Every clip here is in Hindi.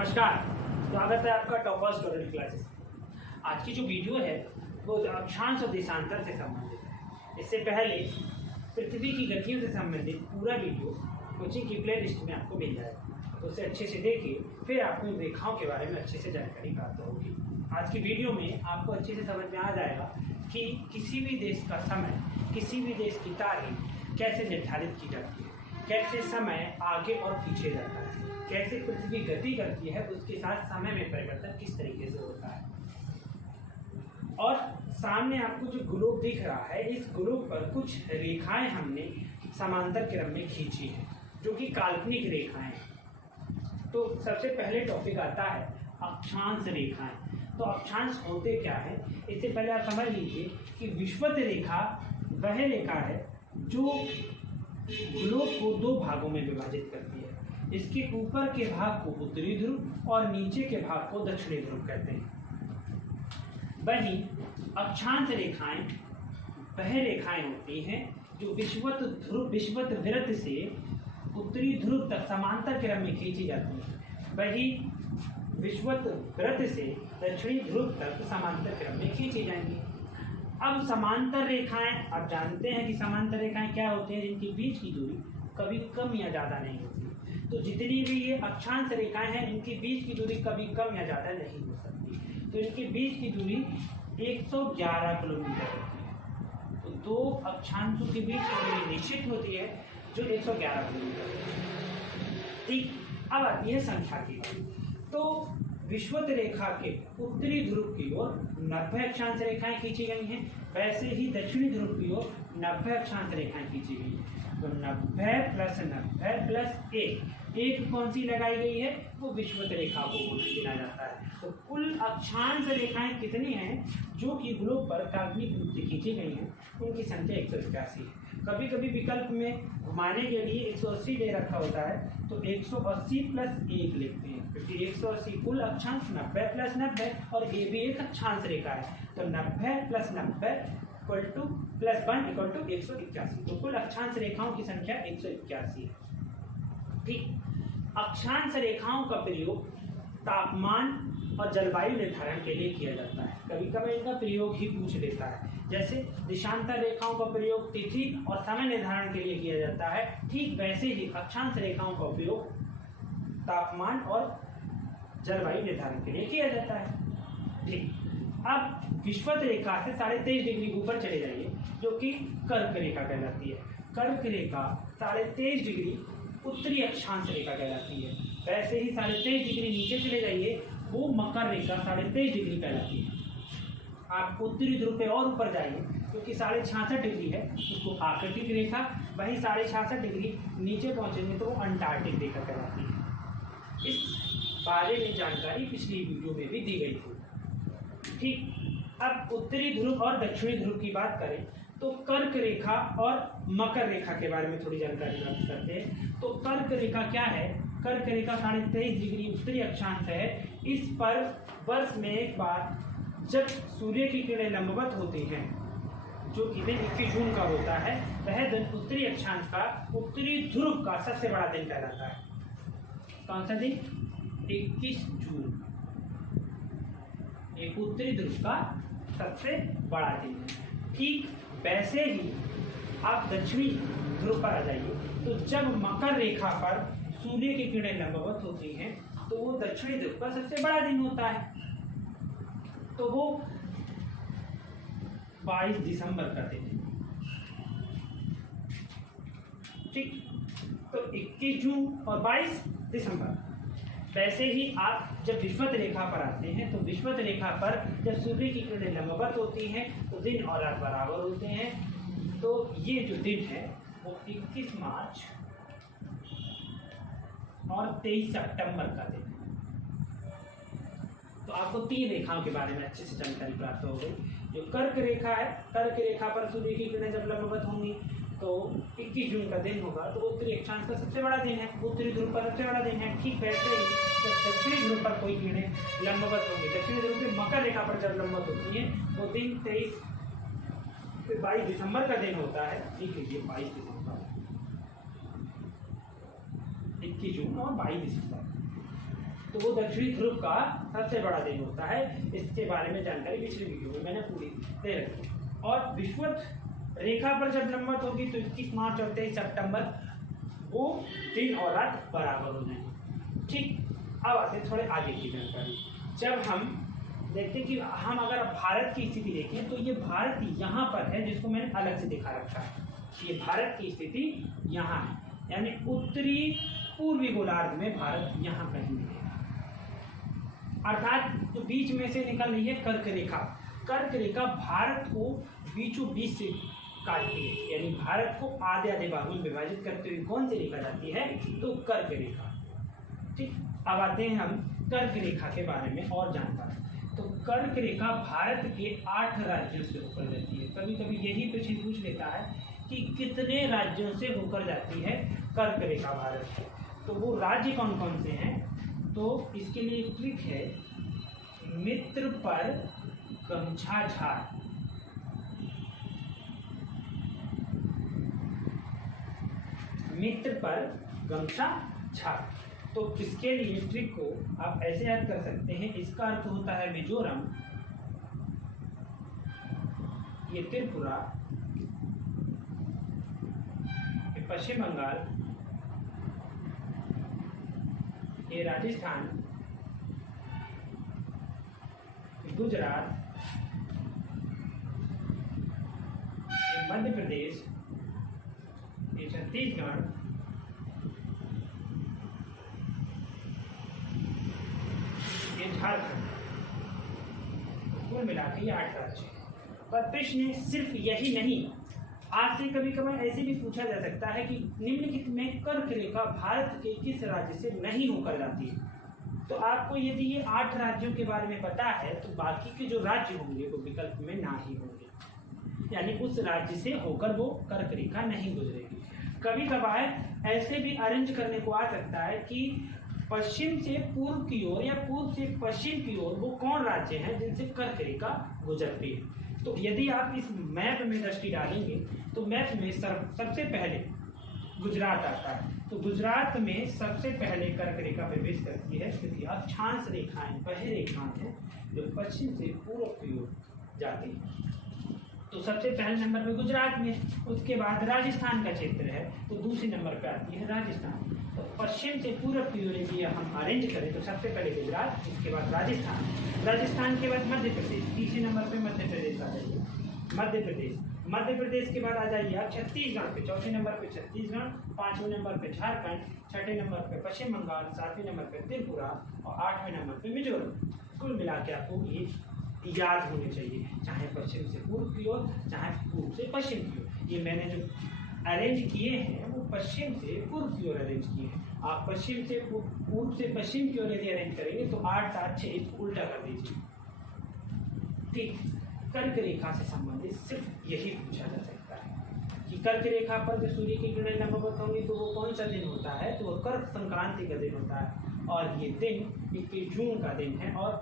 नमस्कार, स्वागत है आपका टॉपर्स स्टूडेंट क्लासेस। आज की जो वीडियो है वो अक्षांश और देशांतर से संबंधित है। इससे पहले पृथ्वी की गतियों से संबंधित पूरा वीडियो कोचिंग की प्लेलिस्ट में आपको मिल जाएगा, तो उसे अच्छे से देखिए, फिर आपको इन रेखाओं के बारे में अच्छे से जानकारी प्राप्त होगी। आज की वीडियो में आपको अच्छे से समझ में आ जाएगा कि किसी भी देश का समय, किसी भी देश की तारीख कैसे निर्धारित की जाती है, कैसे समय आगे और पीछे जाता है, कैसे पृथ्वी गति करती है, उसके साथ समय में परिवर्तन किस तरीके से होता है। और सामने आपको जो ग्लोब दिख रहा है, इस ग्लोब पर कुछ रेखाएं हमने समांतर क्रम में खींची है, जो कि काल्पनिक रेखाएं हैं। तो सबसे पहले टॉपिक आता है अक्षांश रेखाएं। तो अक्षांश होते क्या है, इससे पहले आप समझ लीजिए कि विषुवत रेखा वह रेखा है जो ग्लोब को दो भागों में विभाजित करती है। इसके ऊपर के भाग को उत्तरी ध्रुव और नीचे के भाग को दक्षिणी ध्रुव कहते हैं। वहीं अक्षांश रेखाएं वह रेखाएं होती हैं जो विषुवत वृत्त से उत्तरी ध्रुव तक समांतर क्रम में खींची जाती है। वहीं विषुवत वृत्त से दक्षिणी ध्रुव तक समांतर क्रम में खींची जाएंगी। अब समांतर रेखाएं, आप जानते हैं कि समांतर रेखाएं क्या होती हैं, जिनके बीच की दूरी कभी कम या ज़्यादा नहीं होती। तो जितनी भी ये अक्षांश रेखाएं हैं, इनके बीच की दूरी कभी कम या ज़्यादा नहीं हो सकती। तो इनके बीच की दूरी 111 किलोमीटर होती है। तो दो अक्षांशों के बीच की दूरी निश्चित होती है जो 111 किलोमीटर। ठीक, अब आती है संख्या की बात। तो विषुवत रेखा के उत्तरी ध्रुव की ओर 90 अक्षांश रेखाएं खींची गई हैं, वैसे ही दक्षिणी ध्रुव की ओर 90 अक्षांश रेखाएं खींची गई हैं। तो 90 + 90 + 1 कौन सी लगाई गई है, वो विषुवत रेखा को गिना जाता है। तो कुल अक्षांश रेखाएं कितनी हैं जो कि ग्लोब पर काल्पनिक रूप से खींची गई हैं, उनकी संख्या 181 है। कभी कभी विकल्प में घुमाने के लिए 180 दे रखा होता है, तो 180 + 1 लिखते हैं, क्योंकि 180 कुल अक्षांश, 90 + 90 और ये भी एक अक्षांश रेखा है। तो 90 + 90 = +1 = 181। तो कुल अक्षांश रेखाओं की संख्या 181 है। ठीक, अक्षांश रेखाओं का प्रयोग तापमान और जलवायु निर्धारण के लिए किया जाता है। कभी कभी इनका प्रयोग ही पूछ लेता है। जैसे देशांतर रेखाओं का प्रयोग तिथि और समय निर्धारण के लिए किया जाता है, ठीक वैसे ही अक्षांश रेखाओं का उपयोग तापमान और जलवायु निर्धारण के लिए किया जाता है। ठीक, अब विषुवत रेखा से 23.5 डिग्री ऊपर चले जाइए, जो कि कर्क रेखा कहलाती है। कर्क रेखा 23.5 डिग्री उत्तरी अक्षांश रेखा कहलाती है। वैसे ही 23.5 डिग्री नीचे चले जाइए, वो मकर रेखा 23.5 डिग्री कहलाती है। आप उत्तरी ध्रुव पे और ऊपर जाइए, क्योंकि 66.5 डिग्री है, उसको आर्कटिक रेखा, वहीं 66.5 डिग्री नीचे पहुंचेंगे तो वो अंटार्कटिक रेखा कहलाती है। इस बारे में जानकारी पिछली वीडियो में भी दी गई थी। ठीक, अब उत्तरी ध्रुव और दक्षिणी ध्रुव की बात करें तो कर्क रेखा और मकर रेखा के बारे में थोड़ी जानकारी प्राप्त करते हैं। तो कर्क रेखा क्या है? कर्क रेखा 23.5 डिग्री उत्तरी अक्षांश है। इस पर वर्ष में एक बार जब सूर्य की किरणें लंबवत होती हैं, जो कि दिन 21 जून का होता है, वह दिन उत्तरी अक्षांश का, उत्तरी ध्रुव का सबसे बड़ा दिन कहलाता है। कौन सा दिन? 21 जून एक उत्तरी ध्रुव का सबसे बड़ा दिन है। ठीक वैसे ही आप दक्षिणी ध्रुव पर आ जाइए, तो जब मकर रेखा पर सूर्य की किरणें लंबवत होती हैं, तो वो दक्षिणी ध्रुव का सबसे बड़ा दिन होता है। तो वो 22 दिसंबर का दिन है। ठीक, तो 21 जून और 22 दिसंबर। वैसे ही आप जब विषुवत रेखा पर आते हैं, तो विषुवत रेखा पर जब सूर्य की किरणें लंबवत होती हैं, तो दिन और रात बराबर होते हैं। तो ये जो दिन है वो 21 मार्च और 23 सितंबर का दिन है। तो आपको 3 रेखाओं के बारे में अच्छे से जानकारी प्राप्त हो गई। जो कर्क रेखा है, कर्क रेखा पर सूर्य की किरणें जब लंबवत होंगी तो 21 जून का दिन होगा, तो उत्तरी अक्षांश का सबसे बड़ा दिन है, उत्तरी ध्रुव पर सबसे बड़ा दिन है। ठीक वैसे ही जब दक्षिणी ध्रुव पर कोई किरणें लंबवत होंगी, दक्षिणी ध्रुव के मकर रेखा पर जब लंबवत होती है, वो दिन 22 दिसंबर का दिन होता है। ठीक है, ये 22 दिसंबर, 21 जून और 22 दिसंबर। तो तो वो दक्षिणी ध्रुव का सबसे बड़ा दिन होता है। इसके बारे में जानकारी पिछले वीडियो में मैंने पूरी दे रखी। और विषुवत रेखा पर जब लंबवत होगी तो 21 मार्च और 23 सितंबर वो दिन और रात बराबर हो जाएंगे। ठीक, अब आते हैं थोड़े आगे की जानकारी। जब हम देखते हैं कि हम अगर भारत की स्थिति देखें तो ये भारत यहाँ पर है, जिसको मैंने अलग से दिखा रखा है। ये भारत की स्थिति यहाँ है, यानी उत्तरी पूर्वी गोलार्ध में भारत यहाँ कहीं है। अर्थात जो बीच में से निकल रही है कर्क रेखा, कर्क रेखा भारत को बीचों बीच से काटती है, यानी भारत को आधे आधे भागों में विभाजित करते हुए कौन सी रेखा जाती है, तो कर्क रेखा। ठीक, अब आते हैं हम कर्क रेखा के बारे में और जानकारी। तो कर्क रेखा भारत के 8 राज्यों से होकर जाती है। कभी कभी यही प्रश्न पूछ लेता है कि कितने राज्यों से होकर जाती है कर्क रेखा भारत से, तो वो राज्य कौन कौन से हैं, तो इसके लिए एक ट्रिक है, मित्र पर गमछा झाड़। मित्र पर गमछा झाड़, तो इसके लिए ट्रिक को आप ऐसे याद कर सकते हैं। इसका अर्थ होता है मिजोरम, ये त्रिपुरा, ये पश्चिम बंगाल, ये राजस्थान, ये गुजरात, ये मध्य प्रदेश, ये छत्तीसगढ़, ये झारखंड, कुल मिला के ये 8 राज्य। पर प्रश्न सिर्फ यही नहीं, आपसे कभी कभार ऐसे भी पूछा जा सकता है कि निम्नलिखित में कर्क रेखा भारत के किस राज्य से नहीं होकर जाती है। तो आपको यदि ये 8 राज्यों के बारे में पता है तो बाकी के जो राज्य होंगे वो विकल्प में ना ही होंगे, यानी उस राज्य से होकर वो कर्क रेखा नहीं गुजरेगी। कभी कभार ऐसे भी अरेंज करने को आ सकता है कि पश्चिम से पूर्व की ओर या पूर्व से पश्चिम की ओर वो कौन राज्य हैं जिनसे कर्क रेखा गुजरती है। तो यदि आप इस मैप में दृष्टि डालेंगे तो मैप में सबसे पहले गुजरात आता है। तो गुजरात में सबसे पहले कर्क रेखा प्रवेश करती है, क्योंकि अक्षांश रेखाएं वह रेखाएं हैं जो पश्चिम से पूर्व की ओर जाती है। तो सबसे पहले नंबर पे गुजरात में, उसके बाद राजस्थान का क्षेत्र है, तो दूसरे नंबर पे आती है राजस्थान। तो पश्चिम से पूर्व की ओर यदि हम अरेंज करें तो सबसे पहले गुजरात, उसके बाद राजस्थान, राजस्थान के बाद मध्य प्रदेश, तीसरे नंबर पे मध्य प्रदेश आ जाइए, मध्य प्रदेश, मध्य प्रदेश के बाद आ जाइए आप छत्तीसगढ़ पे, चौथे नंबर पे छत्तीसगढ़, 5वें नंबर पे झारखंड, 6ठे नंबर पे पश्चिम बंगाल, 7वें नंबर पे त्रिपुरा और 8वें नंबर पे मिजोरम। कुल मिला के आपको ये याद होने चाहिए, चाहे पश्चिम से पूर्व की ओर, चाहे पूर्व से पश्चिम की ओर। ये मैंने जो अरेंज किए हैं वो पश्चिम से पूर्व की ओर अरेंज किए हैं। आप पश्चिम से पूर्व से पश्चिम की ओर यदि अरेंज करेंगे तो 8, 7, 6 उल्टा कर दीजिए। ठीक, कर्क रेखा से संबंधित सिर्फ यही पूछा जा सकता है कि कर्क रेखा पर जो सूर्य की किरणें लंबवत होंगी तो वो कौन सा दिन होता है, तो वो कर्क संक्रांति का दिन होता है और ये दिन 21 जून का दिन है और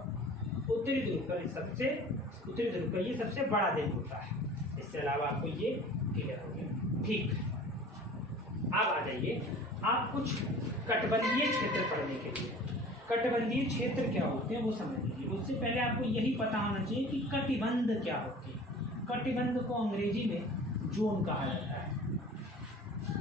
उत्तरी ध्रुव का ये सबसे बड़ा दिन होता है। इसके अलावा आपको ये क्लियर हो गया। ठीक, अब आ जाइए आप कुछ कटिबंधीय क्षेत्र पढ़ने के लिए। कटिबंधीय क्षेत्र क्या होते हैं वो समझ लीजिए। उससे पहले आपको यही पता होना चाहिए कि कटिबंध क्या होती है। कटिबंध को अंग्रेजी में जोन कहा जाता है।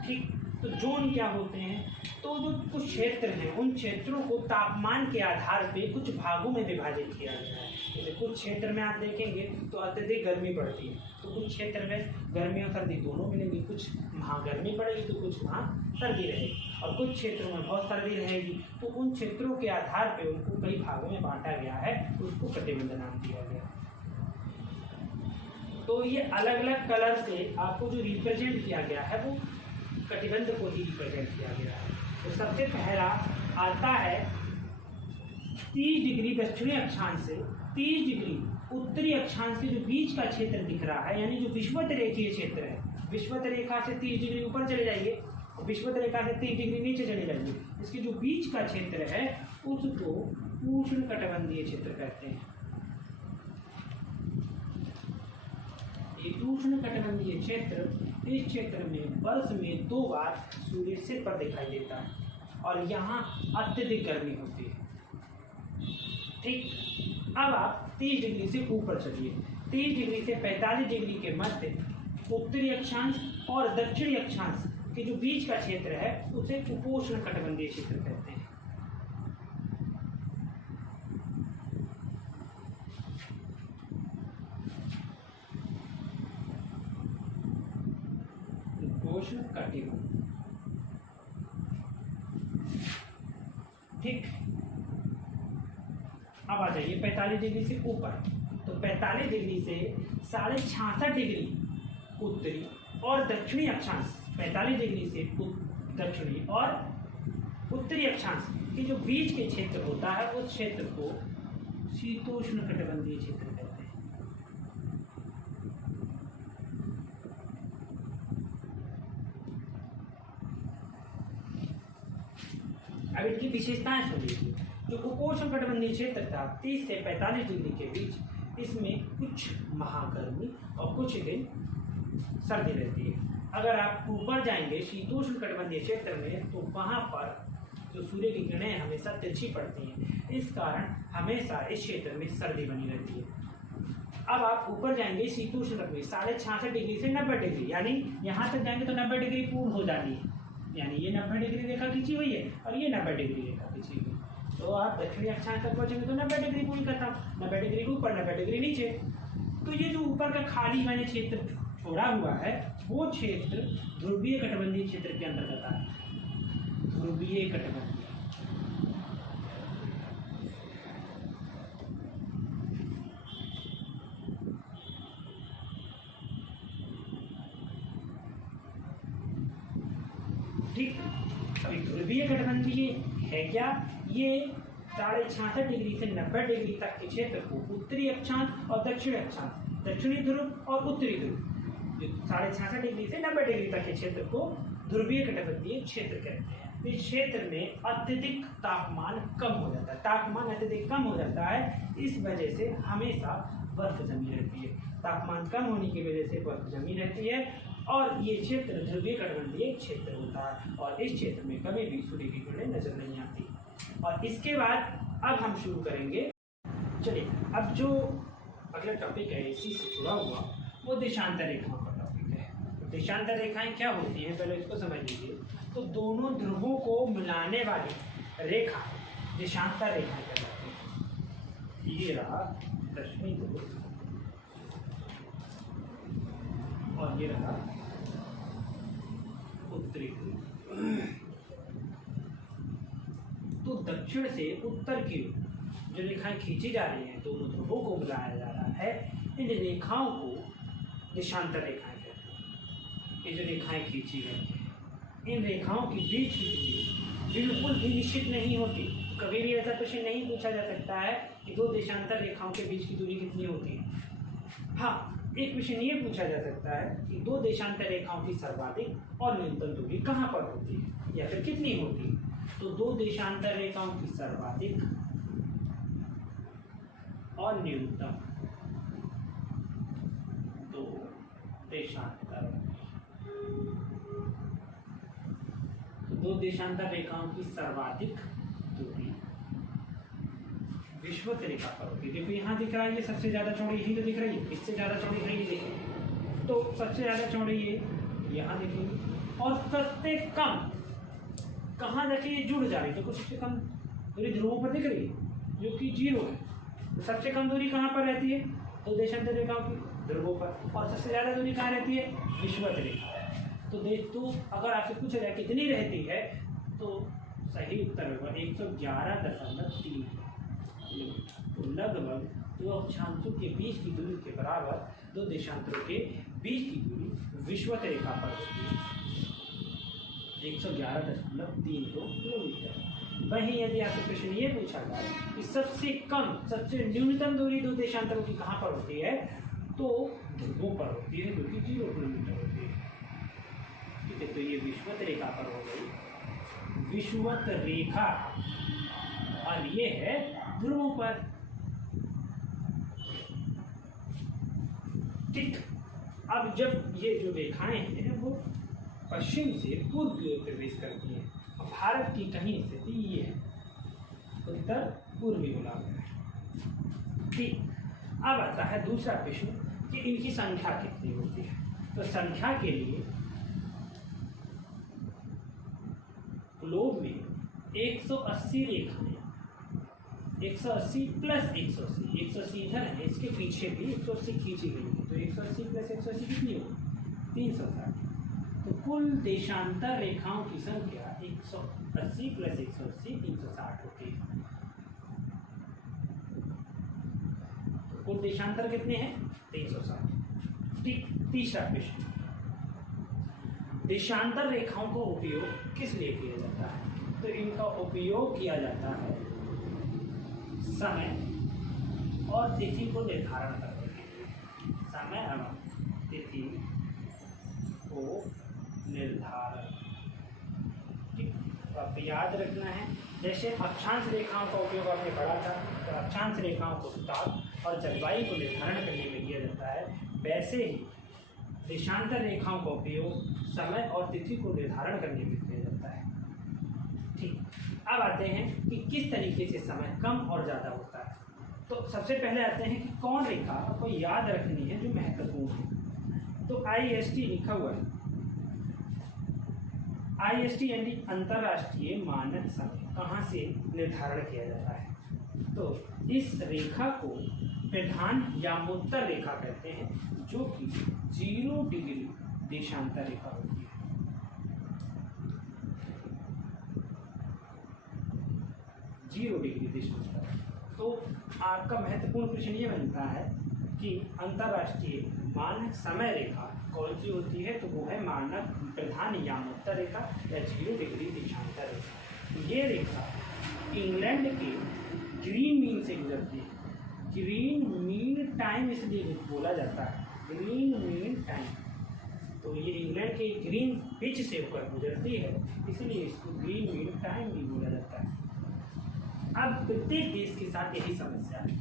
ठीक, तो जोन क्या होते हैं, तो जो कुछ क्षेत्र हैं उन क्षेत्रों को तापमान के आधार पे कुछ भागों में विभाजित किया गया है। जैसे कुछ क्षेत्र में आप देखेंगे तो अत्यधिक गर्मी पड़ती है, तो कुछ क्षेत्र में गर्मी और सर्दी दोनों मिलेंगी, कुछ वहाँ गर्मी पड़ेगी तो कुछ वहाँ सर्दी रहेगी, और कुछ क्षेत्रों में बहुत सर्दी रहेगी। तो उन क्षेत्रों के आधार पे उनको कई भागों में बांटा गया है, उसको कटिबंध नाम दिया गया। तो ये अलग अलग कलर से आपको जो रिप्रेजेंट किया गया है वो कटिबंध को ही रिप्रेजेंट किया गया है। तो सबसे पहला आता है 30 डिग्री दक्षिणी अक्षांश से 30 डिग्री उत्तरी अक्षांश के जो बीच का क्षेत्र दिख रहा है, यानी जो विषुवत रेखीय क्षेत्र है। विषुवत रेखा से 30 डिग्री ऊपर चले जाइए, विषुवत रेखा से 30 डिग्री नीचे चले जाइए। इसके जो बीच का क्षेत्र है उसको उष्ण कटिबंधीय क्षेत्र कहते हैं। ये उष्ण कटिबंधीय क्षेत्र, इस क्षेत्र में वर्ष में 2 बार सूर्य सिर पर दिखाई देता है और यहाँ अत्यधिक गर्मी होती है। ठीक। अब आप 30 डिग्री से ऊपर चलिए। 30 डिग्री से 45 डिग्री के मध्य उत्तरी अक्षांश और दक्षिणी अक्षांश के जो बीच का क्षेत्र है उसे उपोष्ण कटिबंधीय क्षेत्र कहते हैं। उपोष्ण कटिबंध, ठीक। अब आ जाइए 45 डिग्री से ऊपर। तो 45 डिग्री से 66.5 डिग्री उत्तरी और दक्षिणी अक्षांश, 45 डिग्री से दक्षिणी और उत्तरी अक्षांश के जो बीच के क्षेत्र होता है उस क्षेत्र को शीतोष्ण कटिबंधीय क्षेत्र कहते हैं। अब इनकी विशेषताएं सुनिए। जो उपोष्ण कटिबंधीय क्षेत्र था 30 से 45 डिग्री के बीच, इसमें कुछ महागर्मी और कुछ दिन सर्दी रहती है। अगर आप ऊपर जाएंगे शीतोष्ण कटिबंधीय क्षेत्र में तो वहाँ पर जो सूर्य की किरणें हमेशा तिरछी पड़ती हैं, इस कारण हमेशा इस क्षेत्र में सर्दी बनी रहती है। अब आप ऊपर जाएंगे शीतोष्ण कटिबंधीय 66.5 डिग्री से 90 डिग्री, यानी यहाँ तक जाएंगे तो 90 डिग्री पूर्ण हो जानी है, यानी ये 90 डिग्री रेखा खींची हुई है और ये 90 डिग्री रेखा खींची हुई है। तो आप दक्षिणी अक्षांश तक पहुंचेंगे तो 90 डिग्री पूरी खत्म, 90 डिग्री ऊपर 90 डिग्री नीचे। तो ये जो ऊपर का खाली मैंने क्षेत्र छोड़ा हुआ है वो क्षेत्र ध्रुवीय कटिबंधीय क्षेत्र के अंतर्गत आता है। ध्रुवीय कटिबंधीय, ठीक। अभी ध्रुवीय कटिबंधीय है क्या? ये 66.5 डिग्री से 90 डिग्री तक के क्षेत्र को उत्तरी अक्षांश और दक्षिणी अक्षांश, दक्षिणी ध्रुव और उत्तरी ध्रुव, जो 66.5 डिग्री से 90 डिग्री तक के क्षेत्र को ध्रुवीय कटिबंधीय क्षेत्र कहते हैं। इस क्षेत्र में अत्यधिक तापमान कम हो जाता है, तापमान अत्यधिक कम हो जाता है, इस वजह से हमेशा बर्फ जमी रहती है। तापमान कम होने की वजह से बर्फ जमी रहती है और ये क्षेत्र ध्रुवीय कटिबंधीय क्षेत्र होता है और इस क्षेत्र में कभी भी सूर्य की किरणें नजर नहीं आती। और इसके बाद अब हम शुरू करेंगे। चलिए, अब जो अगला टॉपिक है इसी से जुड़ा हुआ वो देशांतर रेखाओं का टॉपिक है। देशांतर रेखाएं क्या होती हैं पहले इसको समझ लीजिए। तो दोनों ध्रुवों को मिलाने वाली रेखा देशांतर रेखा कहलाती है। ये रहा दक्षिणी ध्रुव और ये रहा उत्तरी ध्रुव। तो दक्षिण से उत्तर की जो रेखाएं खींची जा रही हैं, दोनों ध्रुवों को मिलाया जा रहा है, इन रेखाओं को देशांतर रेखाएं कहते हैं। ये जो रेखाएं खींची गई हैं, इन रेखाओं के बीच की दूरी बिल्कुल भी निश्चित नहीं होती। कभी भी ऐसा क्वेश्चन नहीं पूछा जा सकता है कि दो देशांतर रेखाओं के बीच की दूरी कितनी होती है। हाँ, एक क्वेश्चन ये पूछा जा सकता है कि दो देशांतर रेखाओं की सर्वाधिक और न्यूनतम दूरी कहाँ पर होती है या फिर कितनी होती है। तो दो देशांतर रेखाओं की सर्वाधिक और न्यूनतम, दो देशांतर, दो देशांतर रेखाओं की सर्वाधिक दूरी विषुवत रेखा पर होती है। देखो यहाँ दिख रहा है, ये सबसे ज्यादा चौड़ी यही तो दिख रही है, इससे ज्यादा चौड़ी नहीं दिखेगी। तो सबसे ज्यादा चौड़ी ये यहाँ दिखेगी और सबसे कम कहाँ जाके ये जुड़ जा रही है। तो कुछ सबसे कम दूरी ध्रुवों पर दिख रही है जो कि 0 है। तो सबसे कम दूरी कहाँ पर रहती है? दो देशांतर रेखाओं की ध्रुवों पर। और सबसे ज्यादा दूरी कहाँ रहती है? विषुवत रेखा। तो अगर आपसे पूछा जाए कितनी रहती है तो सही उत्तर होगा 111.3 किलोमीटर। तो लगभग दो अक्षांशों के बीच की दूरी के बराबर दो देशांतरों के बीच की दूरी विषुवत रेखा पर होती है 111.32 किलोमीटर। वहीं यदि आपसे प्रश्न ये पूछा जाए कि सबसे कम, सबसे न्यूनतम दूरी दो देशांतरों की कहाँ पर होती है, तो ध्रुवों पर होती है जो कि 0 किलोमीटर होती है। ठीक है, तो ये विषुवत रेखा पर हो गई विषुवत रेखा और ये है ध्रुवों पर। ठीक, अब जब ये जो रेखाएं हैं वो पश्चिम से पूर्व की ओर प्रवेश करती हैं। भारत की कहीं स्थिति ये है, उत्तर पूर्वी गोलार्ध में। ठीक, अब आता है दूसरा प्रश्न कि इनकी संख्या कितनी होती है। तो संख्या के लिए ग्लोब में 180 रेखाएं, 180 प्लस 180, 180 इधर है, इसके पीछे भी 180 खींची गई है, तो 180 प्लस 180 कितनी होगी 360। तो कुल देशांतर रेखाओं की संख्या 180 प्लस 180 360 होती है। तो कुल देशांतर कितने हैं 360। ठीक, तीसरा प्रश्न, देशांतर रेखाओं का उपयोग किस लिए किया जाता है। तो इनका उपयोग किया जाता है समय और तिथि को निर्धारण करने के लिए। समय एवं तिथि को निर्धारण, ठीक, तो आप याद रखना है। जैसे अक्षांश रेखाओं का उपयोग आपने पढ़ा था, तो अक्षांश रेखाओं को ताप और जलवायु को निर्धारण करने में किया जाता है, वैसे ही देशांतर रेखाओं का उपयोग समय और तिथि को निर्धारण करने में किया जाता है। ठीक, अब आते हैं कि किस तरीके से समय कम और ज़्यादा होता है। तो सबसे पहले आते हैं कि कौन रेखा आपको याद रखनी है जो महत्वपूर्ण है। तो IST लिखा हुआ है, IST यानी अंतर्राष्ट्रीय मानक समय कहाँ से निर्धारण किया जाता है। तो इस रेखा को प्रधान यामोत्तर रेखा कहते हैं, जो कि 0 डिग्री देशांतर रेखा होती है। 0 डिग्री देशांतर। तो आपका महत्वपूर्ण प्रश्न ये बनता है कि अंतर्राष्ट्रीय मानक समय रेखा कौन सी होती है। तो वो है मानक प्रधान यामोत्तर रेखा या 0 डिग्री देशांतर रेखा। ये रेखा इंग्लैंड के ग्रीन मीन से गुजरती है। ग्रीन मीन टाइम इसलिए बोला जाता है, ग्रीन मीन टाइम। तो ये इंग्लैंड के ग्रीन पिच से होकर गुजरती है, इसलिए इसको ग्रीन मीन टाइम भी बोला जाता है। अब प्रत्येक देश के साथ यही समस्या है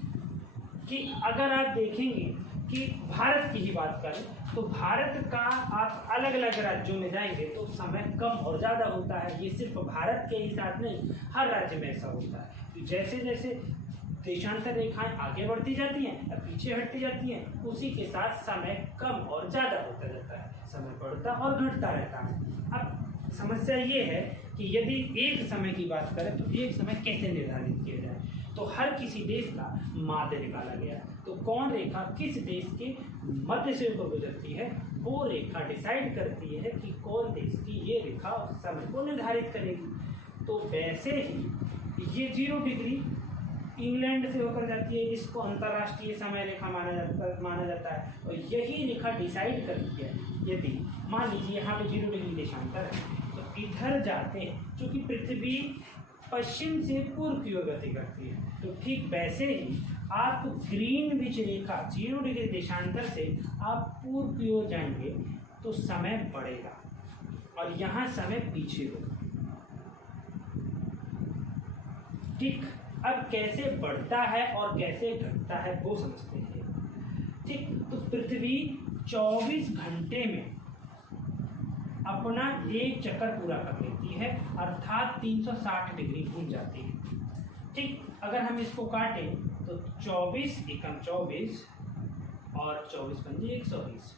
कि अगर आप देखेंगे कि भारत की ही बात करें तो भारत का आप अलग अलग राज्यों में जाएंगे तो समय कम और ज़्यादा होता है। ये सिर्फ भारत के ही साथ नहीं, हर राज्य में ऐसा होता है। जैसे जैसे देशांतर रेखाएं आगे बढ़ती जाती हैं या पीछे हटती जाती हैं, उसी के साथ समय कम और ज़्यादा होता जाता है, समय बढ़ता और घटता रहता है। अब समस्या ये है कि यदि एक समय की बात करें तो एक समय कैसे निर्धारित किया जाए। तो हर किसी देश का माध्य निकाला गया। तो कौन रेखा किस देश के मध्य से होकर गुजरती है, वो रेखा डिसाइड करती है कि कौन देश की ये रेखा समय को निर्धारित करेगी। तो वैसे ही ये 0 डिग्री इंग्लैंड से होकर जाती है, इसको अंतर्राष्ट्रीय समय रेखा माना जाता है। और यही रेखा डिसाइड करती है, यदि मान लीजिए यहाँ पे 0 डिग्री देशांतर है तो इधर जाते हैं, क्योंकि पृथ्वी पश्चिम से पूर्व की ओर गति करती है। तो ठीक वैसे ही आप ग्रीनविच रेखा 0 डिग्री देशांतर से आप पूर्व की ओर जाएंगे तो समय बढ़ेगा और यहाँ समय पीछे होगा। ठीक, अब कैसे बढ़ता है और कैसे घटता है वो समझते हैं। ठीक, तो पृथ्वी 24 घंटे में अपना एक चक्कर पूरा कर लेती है, अर्थात 360 डिग्री घूम जाती है। ठीक, अगर हम इसको काटें तो 24 एकम 24 और 24 पंजे 120।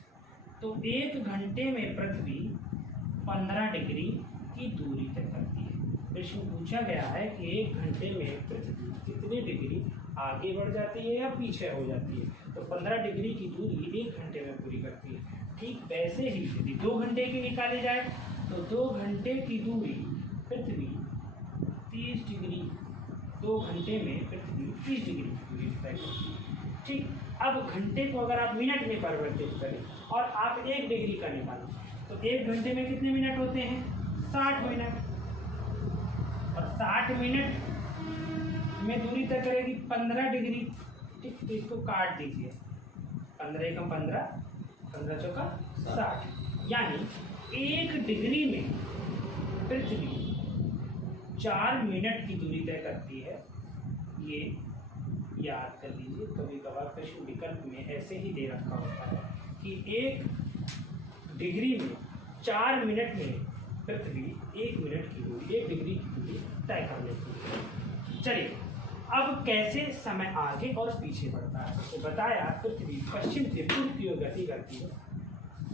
तो एक घंटे में पृथ्वी 15 डिग्री की दूरी तय करती है। प्रश्न पूछा गया है कि एक घंटे में पृथ्वी कितनी डिग्री आगे बढ़ जाती है या पीछे हो जाती है। तो 15 डिग्री की दूरी एक घंटे में पूरी करती है। ठीक वैसे ही यदि 2 घंटे की निकाली जाए तो 2 घंटे की दूरी पृथ्वी 30 डिग्री, 2 घंटे में पृथ्वी 30 डिग्री की दूरी तय करती है। ठीक, अब घंटे को अगर आप मिनट में परिवर्तित करें और आप 1 डिग्री का निकालें तो 1 घंटे में कितने मिनट होते हैं 60 मिनट। और 60 मिनट में दूरी तय करेगी 15 डिग्री। ठीक, तो इसको काट दीजिए, 15 एकम 15, 15 चौका 60, यानी 1 डिग्री में पृथ्वी 4 मिनट की दूरी तय करती है। ये याद कर लीजिए, कभी कभार प्रश्न विकल्प में ऐसे ही दे रखा होता है कि 1 डिग्री में 4 मिनट में पृथ्वी 1 मिनट की दूरी, 1 डिग्री की दूरी तय कर लेती है। चलिए अब कैसे समय आगे और पीछे बढ़ता है, तो बताया पृथ्वी पश्चिम से पूर्व की ओर गति करती है।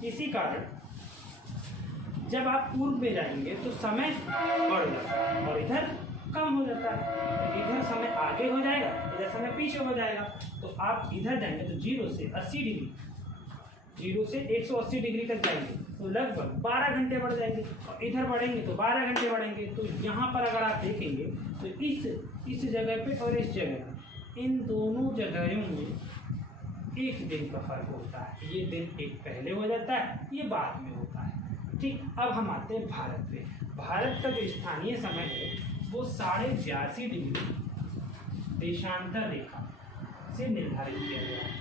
इसी कारण जब आप पूर्व में जाएंगे तो समय बढ़ जाता है और इधर कम हो जाता है। तो इधर समय आगे हो जाएगा, इधर समय पीछे हो जाएगा। तो आप इधर जाएंगे तो 0 से 80 डिग्री, 0 से 180 डिग्री तक जाएंगे तो लगभग 12 घंटे बढ़ जाएंगे। और इधर बढ़ेंगे तो 12 घंटे बढ़ेंगे। तो यहाँ पर अगर आप देखेंगे तो इस जगह पे और इस जगह, इन दोनों जगहों में 1 दिन का फर्क होता है। ये दिन एक पहले हो जाता है, ये बाद में होता है। ठीक, अब हम आते हैं भारत पे। भारत का जो स्थानीय समय है वो 82.5 डिग्री देशांतर रेखा से निर्धारित किया गया है।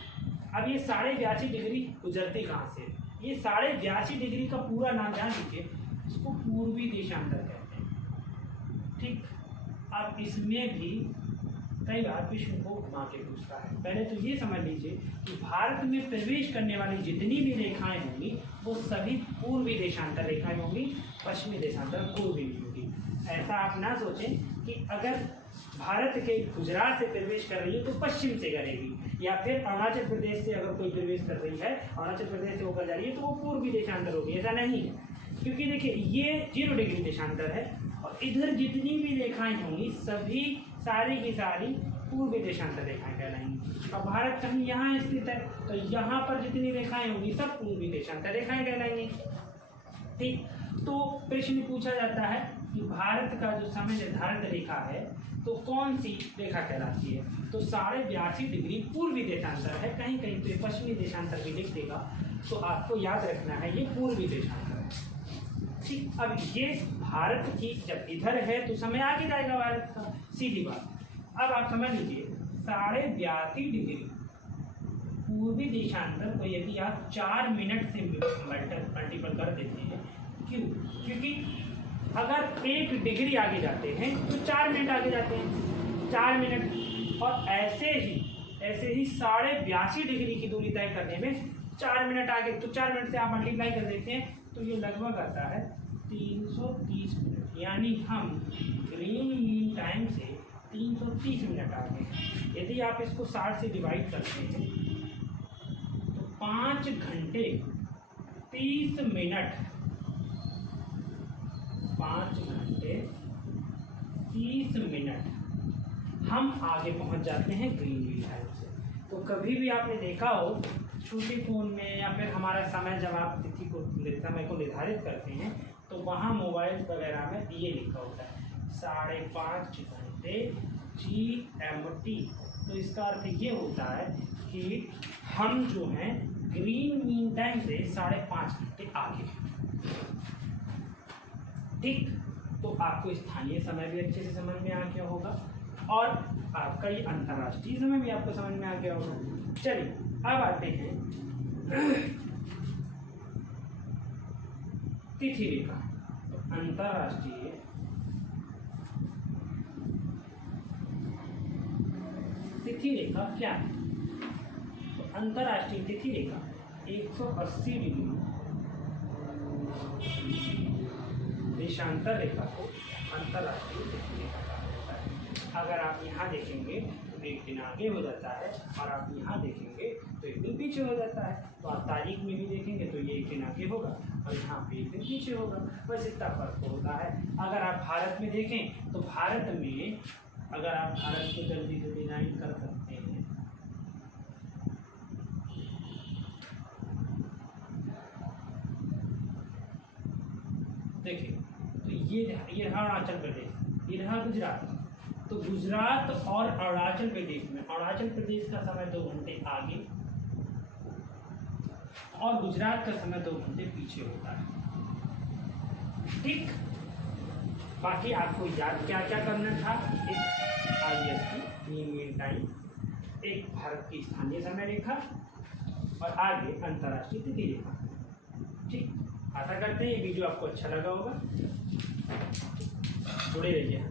अब ये 82.5 डिग्री गुजरती कहाँ से? ये 82.5 डिग्री का पूरा नाम जान लीजिए, इसको पूर्वी देशांतर कहते हैं। ठीक, अब इसमें भी कई बार विश्व को घुमा के पूछता है। पहले तो ये समझ लीजिए कि भारत में प्रवेश करने वाली जितनी भी रेखाएं होंगी वो सभी पूर्वी देशांतर रेखाएं होंगी, पश्चिमी देशांतर पूर्वी होगी। ऐसा आप ना सोचें कि अगर भारत के गुजरात से प्रवेश कर रही है तो पश्चिम से करेगी, या फिर अरुणाचल प्रदेश से अगर कोई प्रवेश कर रही है, अरुणाचल प्रदेश से होकर जा रही है तो वो पूर्वी देशांतर होगी। ऐसा नहीं है, क्योंकि देखिए ये 0 डिग्री देशांतर है और इधर जितनी भी रेखाएं होंगी सभी सारी की सारी पूर्वी देशांतर रेखाएं कहलाएंगी। अब भारत कहीं यहाँ स्थित है तो यहाँ पर जितनी रेखाएं होंगी सब पूर्वी देशांतर रेखाएं कहलाएंगी। ठीक, तो प्रश्न पूछा जाता है कि भारत का जो समय निर्धारित रेखा है तो कौन सी रेखा कहलाती है? तो 82.5 डिग्री पूर्वी देशांतर है। कहीं कहीं पे पश्चिमी देशांतर भी लिख देगा, तो आपको याद रखना है ये पूर्वी देशांतर है। ठीक, अब ये भारत की जब इधर है तो समय आगे जाएगा भारत का, सीधी बात। अब आप समझ लीजिए 82.5 डिग्री पूर्वी देशांतर को यदि आप 4 मिनट से मल्टीपल कर देते हैं, क्यों? क्योंकि अगर 1 डिग्री आगे जाते हैं तो 4 मिनट आगे जाते हैं, 4 मिनट। और ऐसे ही 82.5 डिग्री की दूरी तय करने में 4 मिनट आगे, तो 4 मिनट से आप मल्टीप्लाई कर देते हैं तो ये लगभग आता है 330 मिनट। यानी हम ग्रीन मीन टाइम से 330 मिनट आगे। यदि आप इसको 60 से डिवाइड करते हैं तो 5 घंटे 30 मिनट, 5 घंटे 30 मिनट हम आगे पहुंच जाते हैं ग्रीन मीन टाइम से। तो कभी भी आपने देखा हो छोटे फ़ोन में या फिर हमारा समय जब आप तिथि को समय को निर्धारित करते हैं तो वहाँ मोबाइल वगैरह में ये लिखा होता है 5.5 घंटे GMT। तो इसका अर्थ ये होता है कि हम जो हैं ग्रीन मीन टाइम से 5.5 घंटे आगे। ठीक, तो आपको स्थानीय समय भी अच्छे से समझ में आ गया होगा और आपका ये अंतर्राष्ट्रीय समय भी आपको समझ में आ गया होगा। चलिए अब आते हैं तिथि रेखा। तो अंतर्राष्ट्रीय तिथि रेखा क्या है? तो अंतर्राष्ट्रीय तिथि रेखा 180 डिग्री देशांतर रेखा को अंतर्राष्ट्रीय तिथि रेखा कहा जाता है। अगर आप यहाँ देखेंगे तो 1 दिन आगे हो जाता है और आप यहाँ देखेंगे तो 1 दिन पीछे हो जाता है। तो आप तारीख में भी देखेंगे तो ये 1 दिन आगे होगा और यहाँ पे 1 दिन पीछे होगा, बस इतना फर्क होता है। अगर आप भारत में देखें तो भारत में अगर आप भारत को जल्दी से डिजाइन कर सकते हैं देखिए, तो ये रहा अरुणाचल प्रदेश, ये रहा गुजरात। तो गुजरात और अरुणाचल प्रदेश में अरुणाचल प्रदेश का समय 2 घंटे आगे और गुजरात का समय 2 घंटे पीछे होता है। ठीक, बाकी आपको याद क्या क्या करना था? एक IST ग्रीन मीन टाइम, एक भारत की स्थानीय समय रेखा और आगे अंतर्राष्ट्रीय तिथि रेखा। ठीक, आशा करते हैं ये वीडियो आपको अच्छा लगा होगा। जुड़े रहिए।